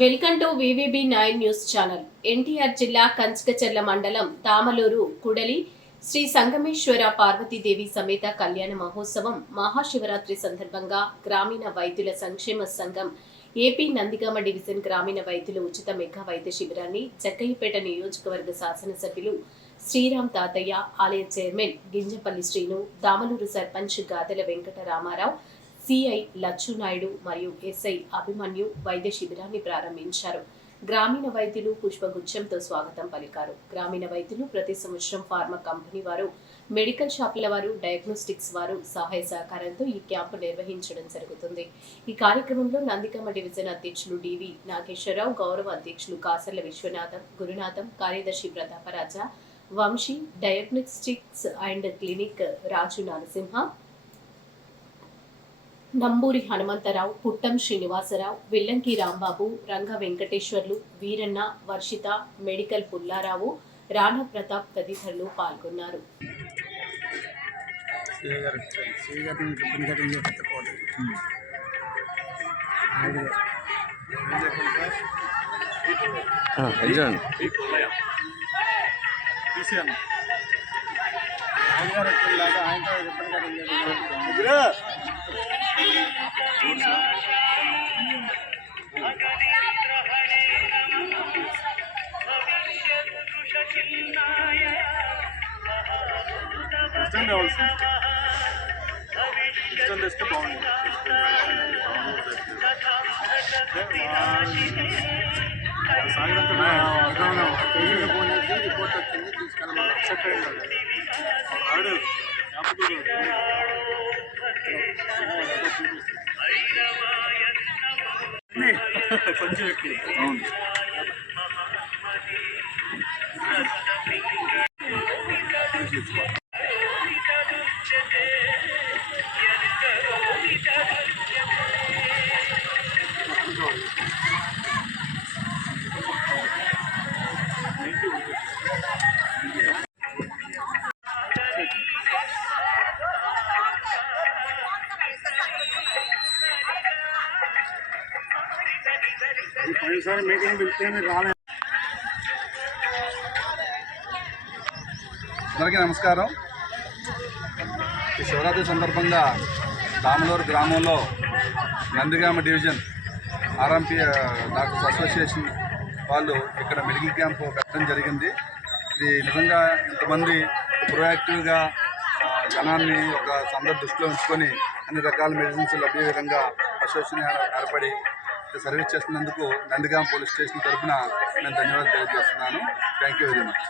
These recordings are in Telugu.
Welcome to VVB9 news channel. NTR జిల్లా కంచికచర్ల మండలం తామలూరు కుడలి శ్రీ సంగమేశ్వర పార్వతీదేవి సమేత కళ్యాణ మహోత్సవం మహాశివరాత్రి సందర్భంగా గ్రామీణ వైద్యుల సంక్షేమ సంఘం ఏపీ నందిగామ డివిజన్ గ్రామీణ వైద్యుల ఉచిత మెగా వైద్య శిబిరాన్ని జగ్గయ్యపేట నియోజకవర్గ శాసనసభ్యులు శ్రీరామ్ తాతయ్య, ఆలయ చైర్మన్ గింజపల్లి శ్రీను, దామలూరు సర్పంచ్ గాదెల వెంకట రామారావు, సిఐ లచ్చునాయుడు మరియు ఎస్ఐ అభిమన్యు వైద్య శిబిరాన్ని ప్రారంభించారు. గ్రామీణ వైద్యులు పుష్పగుచ్చంతో స్వాగతం పలికారు. గ్రామీణ వైద్యులు ప్రతి సంవత్సరం ఫార్మా కంపెనీ వారు, మెడికల్ షాపుల వారు, డయాగ్నోస్టిక్స్ వారు సహాయ సహకారంతో ఈ క్యాంపు నిర్వహించడం జరుగుతుంది. ఈ కార్యక్రమంలో నందిగామ డివిజన్ అధ్యక్షులు డివి నాగేశ్వరరావు, గౌరవ అధ్యక్షులు కాసర్ల విశ్వనాథం, గురునాథం, కార్యదర్శి ప్రతాపరాజ, వంశీ, డయాగ్నోస్టిక్స్ అండ్ క్లినిక్ రాజు నరసింహ, నంబూరి హనుమంతరావు, పుట్టం శ్రీనివాసరావు, విల్లంకి రాంబాబు, రంగ వెంకటేశ్వర్లు, వీరన్న, వర్షిత, మెడికల్ పుల్లారావు, రాణా ప్రతాప్ తదితరులు పాల్గొన్నారు. మీటింగ్ పిలిస్తే మీరు రాలేదు. అందరికీ నమస్కారం. ఈ శివరాత్రి సందర్భంగా దామలూరు గ్రామంలో Nandigama division RMP doctors association వాళ్ళు ఇక్కడ మెడికల్ క్యాంపు పెట్టడం జరిగింది. ఇది నిజంగా ఇంతమంది ప్రొయాక్టివ్గా జనాన్ని ఒక సందర్భ దృష్టిలో ఉంచుకొని అన్ని రకాల మెడిసిన్స్ లభ్య విధంగా అసోసియేషన్ ఏర్పడి సర్వీస్ చేస్తున్నందుకు నందిగామ పోలీస్ స్టేషన్ తరఫున నేను ధన్యవాదాలు తెలియజేస్తున్నాను. Thank you very much.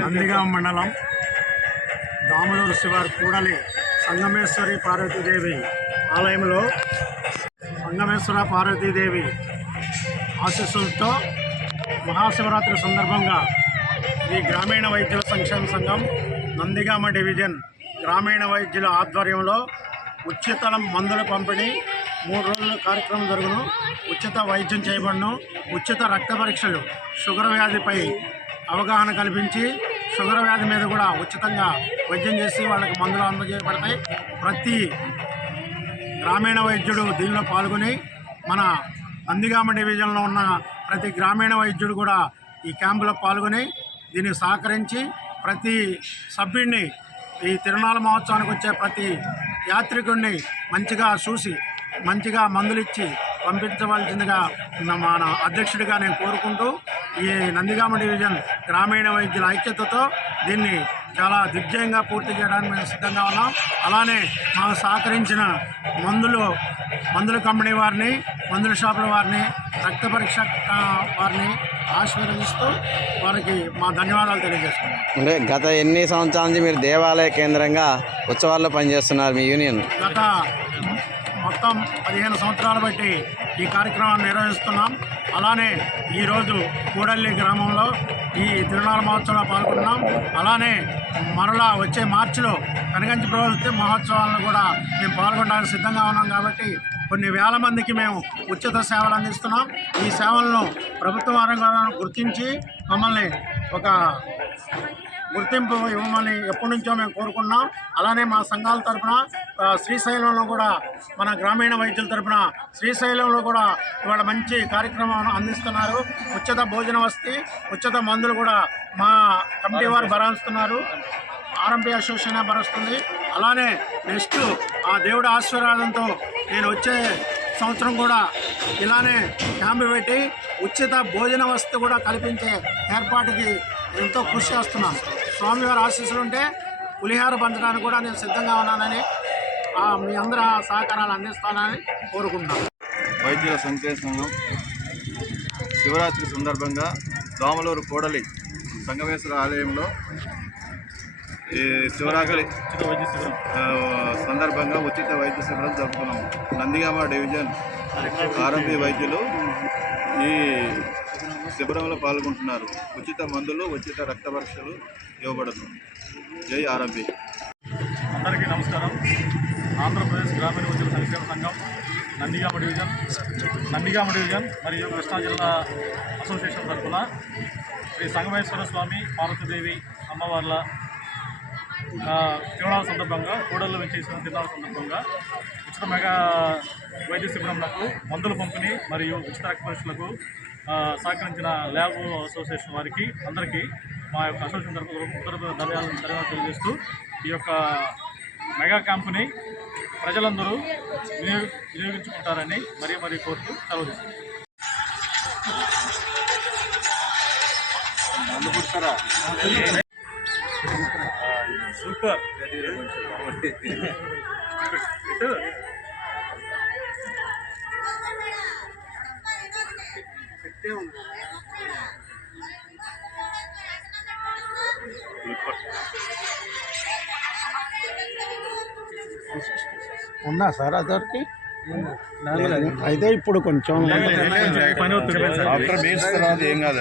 Nandigama మండలం దామలూరు శివారు కూడలి సంగమేశ్వరి పార్వతీదేవి ఆలయంలో సంగమేశ్వర పార్వతీదేవి ఆశీస్సులతో మహాశివరాత్రి సందర్భంగా ఈ గ్రామీణ వైద్యుల సంక్షేమ సంఘం నందిగామ డివిజన్ గ్రామీణ వైద్యుల ఆధ్వర్యంలో ఉచిత మందుల పంపిణీ 3 రోజుల కార్యక్రమం జరుగును. ఉచిత వైద్యం చేయబడును. ఉచిత రక్త పరీక్షలు, షుగర్ వ్యాధిపై అవగాహన కల్పించి షుగర్ వ్యాధి మీద కూడా ఉచితంగా వైద్యం చేసి వాళ్ళకి మందులు అందజేయబడతాయి. ప్రతి గ్రామీణ వైద్యుడు దీనిలో పాల్గొని మన నందిగామ డివిజన్లో ఉన్న ప్రతి గ్రామీణ వైద్యుడు కూడా ఈ క్యాంపులో పాల్గొని దీన్ని సహకరించి ప్రతి సభ్యుడిని ఈ తిరునాళ్ళ మహోత్సవానికి వచ్చే ప్రతి యాత్రికుడిని మంచిగా చూసి మంచిగా మందులు ఇచ్చి పంపించవలసిందిగా మన అధ్యక్షుడిగా నేను కోరుకుంటూ ఈ నందిగామ డివిజన్ గ్రామీణ వైద్యుల ఐక్యతతో దీన్ని చాలా దిగ్విజయంగా పూర్తి చేయడానికి మేము సిద్ధంగా ఉన్నాం. అలానే మాకు సహకరించిన మందుల కంపెనీ వారిని, మందుల షాపుల వారిని, రక్త పరీక్ష వారిని ఆశీర్వదిస్తూ వారికి మా ధన్యవాదాలు తెలియజేస్తున్నాం. అంటే గత ఎన్ని సంవత్సరాల నుంచి మీరు దేవాలయ కేంద్రంగా ఉత్సవాల్లో పనిచేస్తున్నారు మీ యూనియన్? గత మొత్తం 15 సంవత్సరాలు బట్టి ఈ కార్యక్రమాన్ని నిర్వహిస్తున్నాం. అలానే ఈరోజు కూడల్లి గ్రామంలో ఈ తిరునాళ్ళ మహోత్సవంలో పాల్గొన్నాం. అలానే మరలా వచ్చే మార్చిలో కనగంచి ప్రభుత్వ మహోత్సవాలను కూడా మేము పాల్గొనడానికి సిద్ధంగా ఉన్నాం. కాబట్టి కొన్ని వేల మందికి మేము ఉచిత సేవలు అందిస్తున్నాం. ఈ సేవలను ప్రభుత్వ వారంగా గుర్తించి మమ్మల్ని ఒక గుర్తింపు ఇవ్వమని ఎప్పటి నుంచో మేము కోరుకున్నాం. అలానే మా సంఘాల తరఫున శ్రీశైలంలో కూడా మన గ్రామీణ వైద్యుల తరఫున శ్రీశైలంలో కూడా ఇవాళ మంచి కార్యక్రమం అందిస్తున్నారు. ఉచిత భోజన వసతి, ఉచిత మందులు కూడా మా కమిటీ వారు భరాస్తున్నారు. RMP association భరుస్తుంది. అలానే నెక్స్ట్ ఆ దేవుడి ఆశీర్వాదంతో నేను వచ్చే సంవత్సరం కూడా ఇలానే క్యాంపు పెట్టి ఉచిత భోజన వసతి కూడా కల్పించే ఏర్పాటుకి ఎంతో కృషి చేస్తున్నాను. స్వామివారి ఆశీస్సులు ఉంటే పులిహార పంచడానికి కూడా నేను సిద్ధంగా ఉన్నానని మీ అందరి సహకారాలు అందిస్తానని కోరుకుంటున్నాను. వైద్యుల సంక్షేమ సంఘం శివరాత్రి సందర్భంగా దోమలూరు కూడలి సంగమేశ్వర ఆలయంలో ఈ శివరాత్రి సందర్భంగా ఉచిత వైద్య శిబిరం జరుపుకున్నాము. నందిగామ డివిజన్ ఆర్ఎంపీ వైద్యులు ఈ శిబిరంలో పాల్గొంటున్నారు. ఉచిత మందులు, ఉచిత రక్త పరీక్షలు ఇవ్వబడుతుంది. జై ఆర్ఎంపీ. అందరికీ నమస్కారం. ఆంధ్రప్రదేశ్ గ్రామీణ వైద్యుల సంక్షేమ సంఘం నందిగామ డివిజన్ మరియు కృష్ణా జిల్లా అసోసియేషన్ తరఫున శ్రీ సంగమేశ్వర స్వామి పార్వతీదేవి అమ్మవార్ల తిరునాళ్ళ సందర్భంగా కూడళ్ళు వెంచేసిన తిరునాళ్ళ సందర్భంగా ఉచిత మెగా వైద్య శిబిరంలకు మందుల పంపిణీ మరియు ఉచిత రక్త పరీక్షలకు సహకరించిన ల్యాబ్ అసోసియేషన్ వారికి అందరికీ మా యొక్క అసోసియేషన్ తరఫున ధన్యవాదాలు తెలియజేస్తూ ఈ యొక్క మెగా క్యాంపుని ప్రజలందరూ వినియోగించుకుంటారని మరీ కోరుతూ సెలవు తీసుకుంటారు. సూపర్. ఉందా సార్ అదొకటి అయితే ఇప్పుడు కొంచెం ఆఫ్టర్ మీల్స్ తర్వాత ఏం కాదు.